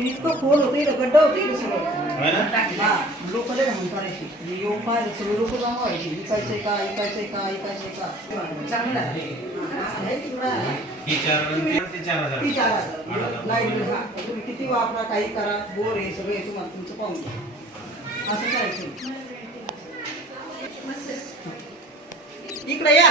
इतकं खोल होतं इथं गड्डा होतं इथं सगळं लोक लय म्हणून येऊन पाहिलं सगळे लोक जाऊन का इकायचंय का का चांगलं आहे. ती तुम्ही किती वापरा काही करा बोर हे सगळे तुम्हाला तुमचं पाहून असं करायचं इकडे या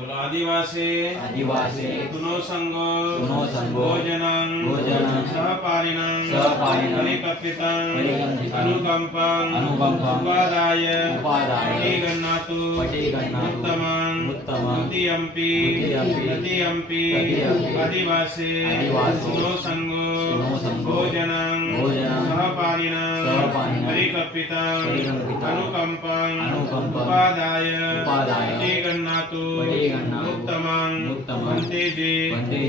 बोला आदिवासी आदिवासी संग संगो भोजनं भोजनं सहपारिणं सहपारिणं परिकल्पितं अनुकम्पं अनुकम्पं उपादाय उपादाय पटिगन्नातु पटिगन्नातु उत्तमं उत्तमं तृतीयम्पि तृतीयम्पि आदिवासी आदिवासी संगो संगो भोजनं वंतेजे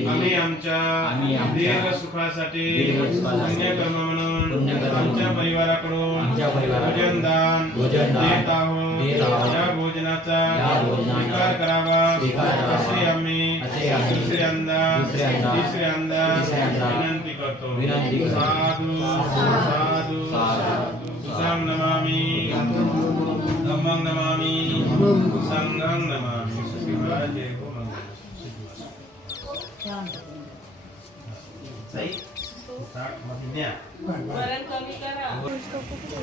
आम्ही आमच्या आम्ही आमच्या दीर्घ सुखासाठी दीर्घ सुखासाठी पुण्यकर्म म्हणून पुण्यकर्म आमच्या म्हणून परिवाराकडून आमच्या परिवाराकडून भोजनदान भोजनदान देत आहोत देत आहोत. या भोजनाचा या भोजनाचा स्वीकार करावा स्वीकार करावा. असे आम्ही असे आम्ही दुसऱ्यांदा दुसऱ्यांदा तिसऱ्यांदा तिसऱ्यांदा विनंती करतो विनंती करतो. साधू साधू साधू. सुखं नमामि धम्मं नमामि संघं नमामि जय हो सही स्टार्ट मध्ये द्या आव. मी फोटो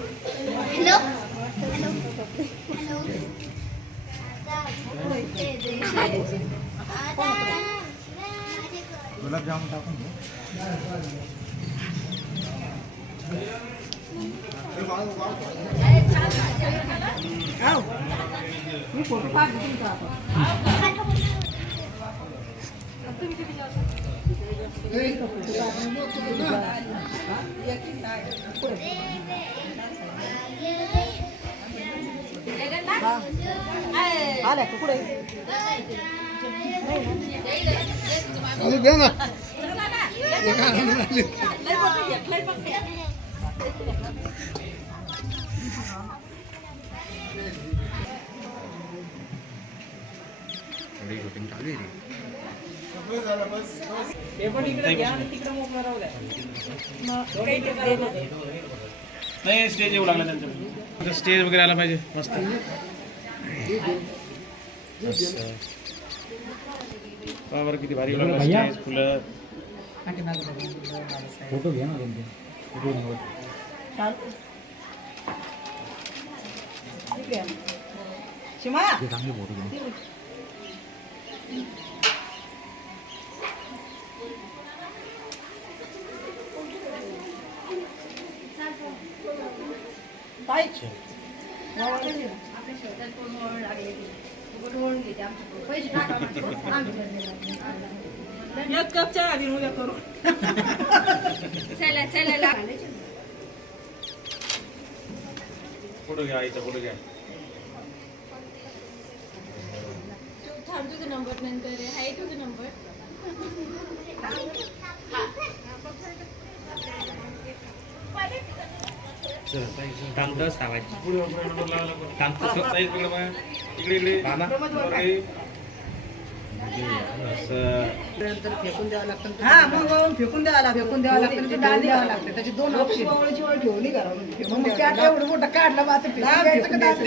काढते तुमचा आपण आल्या का कुठे नाही स्टेज येऊ लागला त्यांच्या स्टेज वगैरे आला पाहिजे. मस्त. पहा बरं किती भारी स्टेज फुलं. फोटो घ्या ना तुमचे. शिमा. चांगले ताई एक कप चहा घेऊन उद्या करू चला चला. फोटो घ्या आईचा फोटो घ्या थांब तुझा नंबर नंतर आहे तुझा नंबर पुढे पुढे नंबर पण. ताई, इकडे. इकडे असं फेकून द्यावं लागतं हा मग वळून फेकून द्यावं फेकून द्यावं लागतं त्याची दाणी द्यावं लागते. त्याची दोन ऑप्शन ठेवली करा. एवढं मोठं काढलं फेकून द्यायचं का द्यायचं?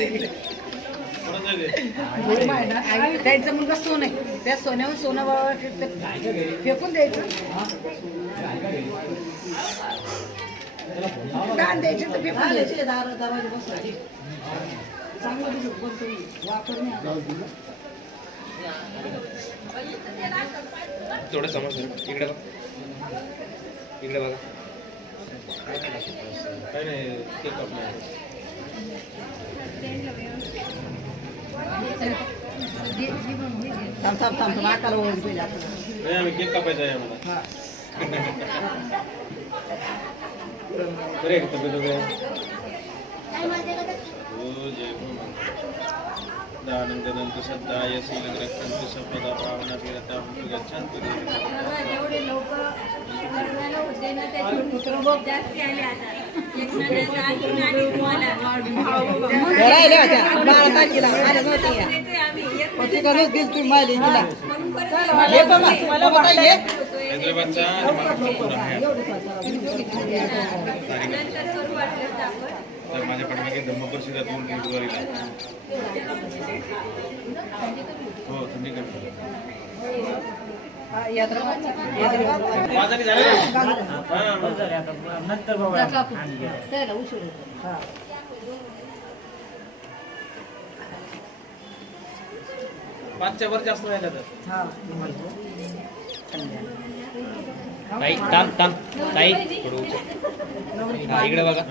द्यायचं. मुलगा सोनं. आहे त्या सोन्यावर सोनं बाबा ते फेकून द्यायचं? दान द्यायचे तर फेकून द्यायचे. दार दरवाजे बसवायचे. चांगलं दिसत पण तुम्ही वापर नाही आला. थोडं समज इकडे बघ. इकडे बघा. काय नाही केक कापणार. थांब थांब थांब थांब. नाकाला वळून पहिले आपण नाही आम्ही केक कापायचा आहे आम्हाला. हा. बरे तब्येत वगैरे? हो जय हो दानंद दंत सद्दा यशील रक्षंत सपदा पावना फिरता गच्छंत बाबा, जेवढे लोक लग्नाला होते ना त्याचे जास्त आले आता लग्नाला अजून आणि तुम्हाला नंतर करू वाटलं तर आपण तर माझ्या पाठीमागे धम्मप्रसिद्ध दोन फेब्रुवारीला हो थंडी कमी हा पाचच्या वर जास्त राहिला तर हा ताई हा, इकडे बघा.